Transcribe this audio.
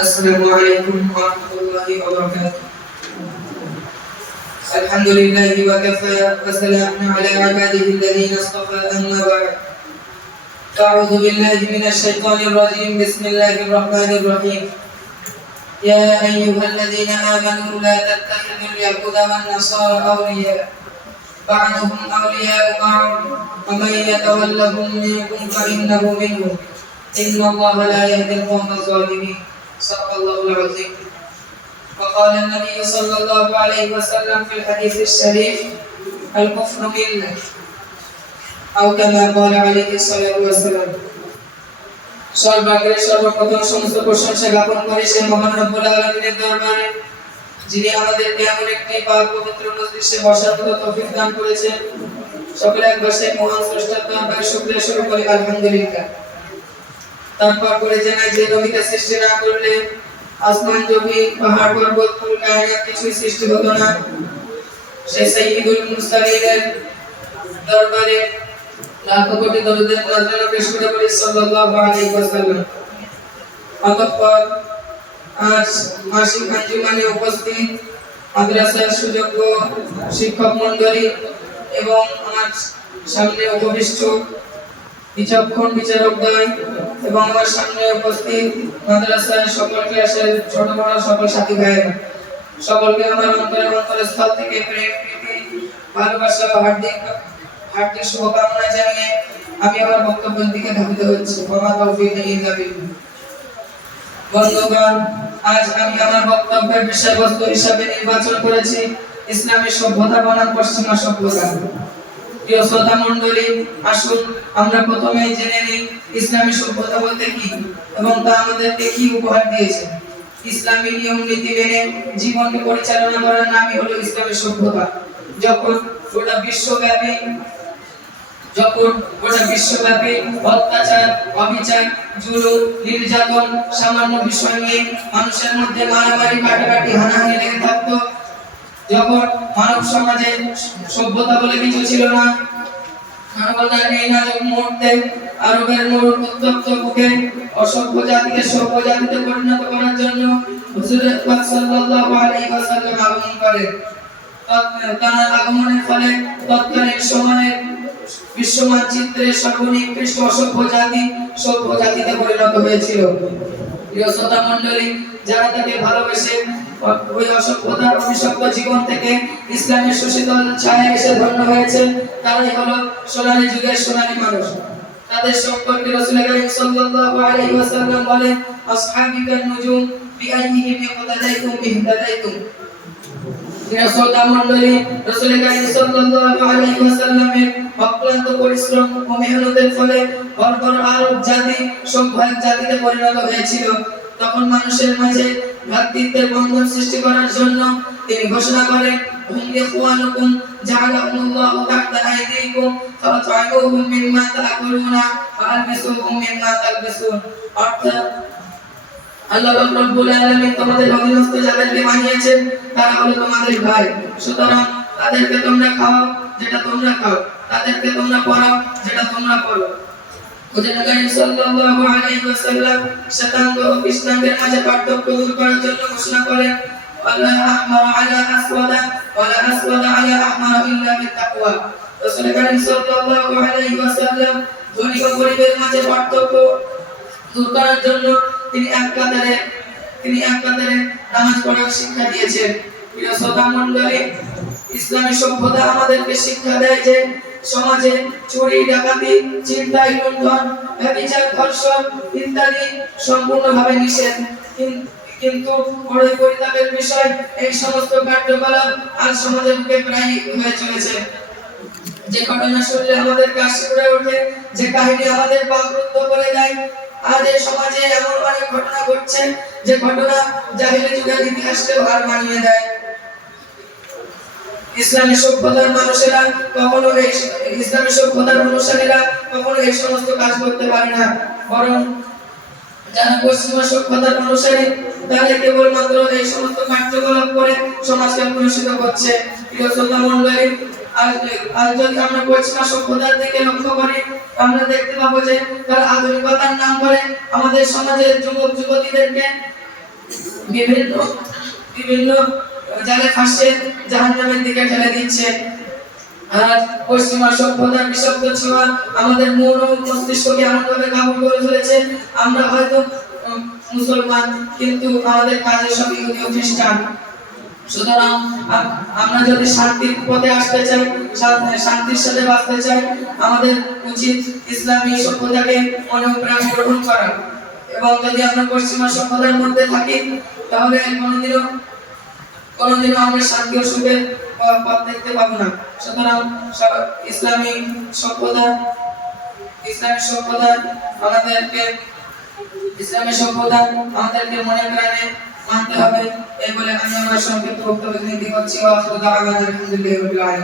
السلام عليكم ورحمة الله وبركاته. الحمد لله وكفى وسلام على عباده الذين اصطفى أما بعد. أعوذ بالله من الشيطان الرجيم. بسم الله الرحمن الرحيم. يا أيها الذين آمنوا لا تتخذوا اليهود والنصارى أولياء بعضهم أولياء بعض ومن يتولهم منكم فإنه منهم إن الله لا يهدي القوم الظالمين. صدق الله العظيم. وقال النبي صلى الله عليه وسلم في الحديث الشريف: الكفر ملة، أو كما قال عليه الصلاة والسلام. সর্বপ্রথম সমস্ত প্রশংসা জ্ঞাপন করি সেই মহান রব্বুল আলামিনের দরবারে, যিনি আমাদেরকে এমন একটি পাক পবিত্র মজলিসে বসার মতো তৌফিক দান করেছেন। সকলে একবার সেই মহান স্রষ্টার দরবারে শুকরিয়া শুরু করি আলহামদুলিল্লাহ। তারপর করে জানাই যে নবীকে সৃষ্টি না করলে আসমান জমিন পাহাড় পর্বত ফুল কায়নাত কিছুই সৃষ্টি হতো না। সেই সাইয়্যিদুল মুরসালিনের দরবারে লাখো কোটি দরুদের নাজরানা পেশ করে বলি সাল্লাল্লাহু আলাইহি ওয়াসাল্লাম। অতঃপর আজ মাসিক আঞ্জুমানে উপস্থিত মাদ্রাসার সুযোগ্য শিক্ষক মণ্ডলী এবং আমার সামনে উপবিষ্ট বিচক্ষণ বিচারকগণ এবং আমার সামনে উপস্থিত মাদ্রাসার সকল ক্লাসের ছোট বড় সকল সাথী ভাইয়েরা, সকলকে আমার অন্তরস্থল থেকে প্রেম প্রীতি ভালোবাসা ও হার্দিক শুভকামনা জানিয়ে আমি আমার বক্তব্যের দিকে ধাবিত হচ্ছি। ওয়া তৌফিক ইল্লা বিল্লাহ। বন্ধুগণ, আজ আমি আমার বক্তব্যের বিষয়বস্তু হিসাবে নির্বাচন করেছি ইসলামী সভ্যতা বনাম পশ্চিমা সভ্যতা। প্রিয় শ্রোতা মণ্ডলী, আসুন আমরা প্রথমেই জেনে নিই ইসলামী সভ্যতা বলতে কি এবং তা আমাদেরকে কি উপহার দিয়েছে। ইসলামী নিয়ম নীতি মেনে জীবনকে পরিচালনা করার নামই হলো ইসলামী সভ্যতা। যখন গোটা বিশ্বব্যাপী অত্যাচার, অবিচার, জুলুম, নির্যাতন, সামান্য বিষয় নিয়ে মানুষের মধ্যে মারামারি, কাটাকাটি, হানাহানি লেগে থাকতো, যখন মানব সমাজে সভ্যতা বলে কিছু ছিল না, মানবতার এই নাজুক মুহূর্তে আরবের উত্তপ্ত বুকে অসভ্য জাতিকে সভ্য জাতিতে পরিণত করার জন্য হুজুর পাক সাল্লাল্লাহু আলাইহি ওয়াসাল্লাম আগমন করেন। তার আগমনের ফলে তৎকালীন সময়ে বিশ্ব মানচিত্রে সর্বনিকৃষ্ট অসভ্য জাতি সভ্য জাতিতে পরিণত হয়েছিল। প্রিয় শ্রোতা মণ্ডলী, যারা তাকে ভালোবেসে ওই অসভ্যতার অভিশপ্ত জীবন থেকে ইসলামের সুশীতল ছায়ায় এসে ধন্য হয়েছে, তারাই হলো সোনালী যুগের সোনালী মানুষ। তাদের সম্পর্কে রাসূল করিম সাল্লাল্লাহু আলাইহি ওয়াসাল্লাম বলেন: আসহাবিকান নুজুম বিআইহিম ইক্তাদাইতুম ইহতাদাইতুম। প্রিয় শ্রোতা মণ্ডলী, রাসূল করিম সাল্লাল্লাহু আলাইহি ওয়াসাল্লামের অক্লান্ত পরিশ্রম ও মেহনতের ফলে বর্বর আরব জাতি সভ্য জাতিতে পরিণত হয়েছিল। তখন মানুষের মাঝে ভ্রাতৃত্বের বন্ধন সৃষ্টি করার জন্য তিনি ঘোষণা করেন: হুম ইখওয়ানুকুম জাআলাহুমুল্লাহু তাহতা আইদিকুম ফাতআমুহুম মিম্মা তাআকুলুনা ফাআলবিসুহুম মিম্মা তালবিসুন। অর্থাৎ আল্লাহ রাব্বুল আলামিন তোমাদের অধীনস্থ যাদেরকে বানিয়েছেন তারা হলো তোমাদের ভাই, সুতরাং তাদেরকে তোমরা খাওয়াও যেটা তোমরা খাও, তাদেরকে তোমরা পড়াও যেটা তোমরা পড়ো। হুজুর করিম সাল্লাল্লাহু আলাইহি ওয়াসাল্লাম শতাঙ্গ ও কৃষ্ণাঙ্গের মাঝে পার্থক্য দূর করার জন্য ঘোষণা করেন: ওয়ালা আহমার আলা আসওয়াদা ওয়ালা আসওয়াদা আলা আহমার ইল্লা বিত্তাকওয়া। রাসূল করিম সাল্লাল্লাহু আলাইহি ওয়াসাল্লাম ধনী ও গরীবের মাঝে পার্থক্য দূর করার জন্য তিনি এক কাতারে নামাজ পড়ার শিক্ষা দিয়েছেন। প্রিয় শ্রোতা মণ্ডলী, ইসলামী সভ্যতা আমাদেরকে শিক্ষা দেয় যে সমাজে চুরি, ডাকাতি, ছিনতাই, লুণ্ঠন, ব্যভিচার, ধর্ষণ ইত্যাদি সম্পূর্ণভাবে নিষেধ। কিন্তু বড়ই পরিতাপের বিষয়, এই সমস্ত কার্যকলাপ আজ সমাজের বুকে প্রায়ই হয়ে চলেছে। যে ঘটনা শুনলে আমাদের কাশ শিউরে ওঠে, যে কাহিনী আমাদের বাকরুদ্ধ করে দেয়, আজ এই সমাজে এমন অনেক ঘটনা ঘটছে যে ঘটনা জাহিলি যুগের ইতিহাসকে হার মানিয়ে দেয়। ইসলামী সভ্যতার মানুষেরা কখনো ইসলামী সভ্যতার অনুসারীরা কখনো এই সমস্ত কাজ করতে পারে না, বরং যারা পশ্চিমা সভ্যতার অনুসারী তারা কেবলমাত্র এই সমস্ত কার্যকলাপ করে সমাজকে কলুষিত করছে। প্রিয় শ্রোতা মণ্ডলী, আজ যদি আমরা পশ্চিমা সভ্যতার দিকে লক্ষ্য করি, আমরা দেখতে পাবো যে তারা আধুনিকতার নাম করে আমাদের সমাজের যুবক যুবতীদেরকে বিভিন্ন বিভিন্ন জালে ফাঁসে জাহান্নামের দিকে ঠেলে দিচ্ছে। আর পশ্চিমা সভ্যতার বিষাক্ত ছোঁয়া আমাদের মন ও মস্তিষ্ককে এমনভাবে কাবু করে ফেলেছে, আমরা হয়তো মুসলমান কিন্তু আমাদের কাজে সব ইহুদি ও খ্রিস্টান। সুতরাং আমরা যদি শান্তির পথে আসতে চাই, শান্তির সাথে বাঁচতে চাই, আমাদের উচিত ইসলামী সভ্যতাকে মনে প্রাণে গ্রহণ করা। এবং যদি আমরা পশ্চিমা সভ্যতার মধ্যে থাকি তাহলে কোনোদিনও আমরা শান্তি ও সুখের পথ দেখতে পাবো না। সুতরাং ইসলামী সভ্যতা ইসলামী সভ্যতা আমাদেরকে ইসলামী সভ্যতা আমাদেরকে মনে প্রাণে মানতে হবে। এই বলে আমি আমার সংক্ষিপ্ত বক্তব্য নিতে করছি। আলহামদুলিল্লাহ।